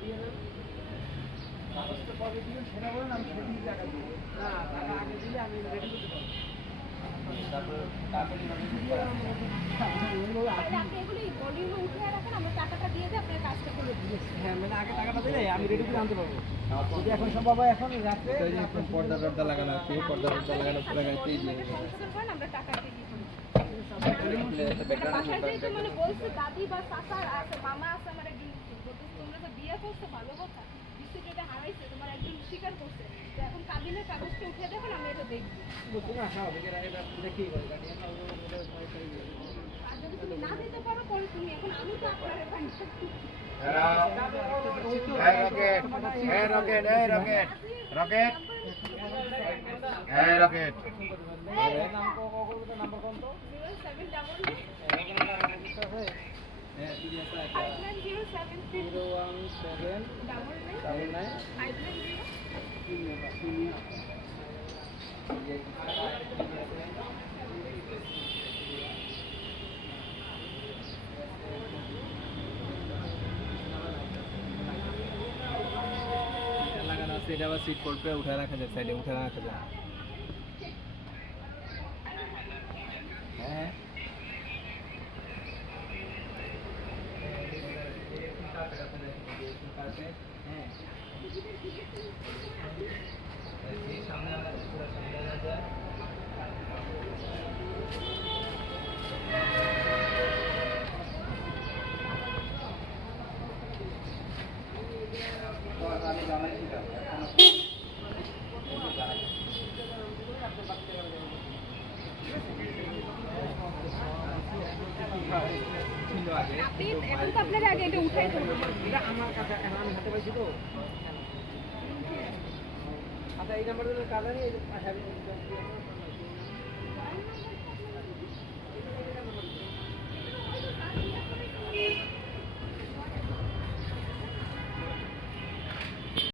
দিয়ে দেন। কাগজটা কবে দিবেন সেটা বলেন, আমি সেদিনই টাকা দিব। না, টাকা আগে দিলে আমি রেডি করতে পারবো। তারপরে তাড়াতাড়ি হ্যাঁ, মানে আগে টাকাটা দিলে আমি রেডি করে আনতে পারবো। যদি এখন সম্ভব হয় এখন রাত্রে পর্দা টর্দা লাগানো আছে, পর্দা টর্দা লাগানো পুরো গাড়িতে দিয়ে মানে বলছে দাদি বা চাচা আছে, মামা আছে, আমার একজন তোমরা তো বিয়ে করছো, ভালো কথা, বিস্কুট হারাইছে, তোমার একজন স্বীকার করছে, তো এখন কাবিনের কাগজটা উঠে দেখুন, আমি এটা দেখবো। তুমি আসা হবে এটা দেখেই বলে গাড়ি আর যদি তুমি না দিতে পারো পরে তুমি, এখন আমি তো আপনার নাম্বার কোন তো লাগানো আছে, এটা আবার সিট করতে উঠে রাখা যায়, সাইডে উঠে রাখা যায়। হ্যাঁ আপনি এখন তো আপনার আগে এটা উঠাই দেবো। এটা আমার কাছে এখন আমি হাতে পাইছি তো। আচ্ছা এই নাম্বারগুলো কাজ নেই।